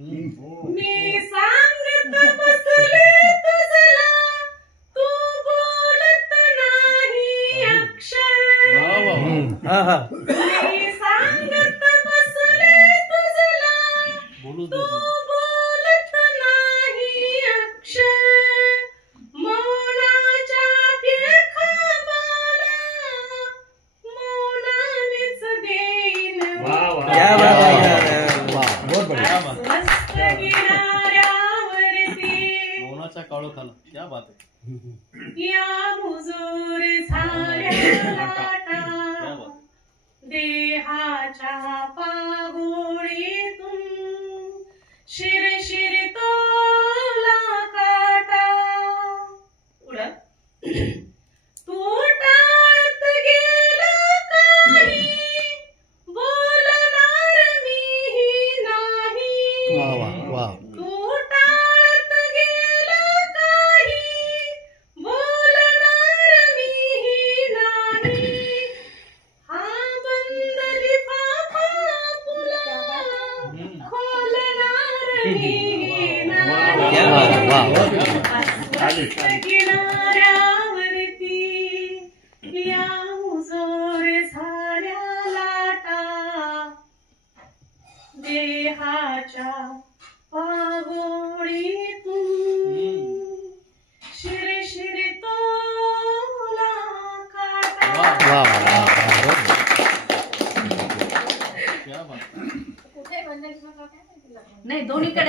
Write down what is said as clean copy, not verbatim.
मी सांगत बसले तुझला तू बोलत नाही अक्षर मी सांगत बसले तुझला तू बोलत नाही अक्षर मौनाच्या पिळखाबाला मौनानेच देईन स्वस्त किनाऱ्यावरती मौनाचा काळो खाला क्या बात है या मुजोर झाल्या लाटा देहाच्या पागोळीतून शिरशिर तोला काटा उडत तू टाळत गेला काही बोलणार मीही नाही तू टाळत गेला काही बोलणार मीही नाही हा बंद लिफाफा पुला खोलणार मीही नाही स्वस्त किनाऱ्यावरती या मुजोर झाल्या लाटा देहाच्या पागोळीतून शिरशिर तोला काटा क्या बात है नाही दोन्हीकडे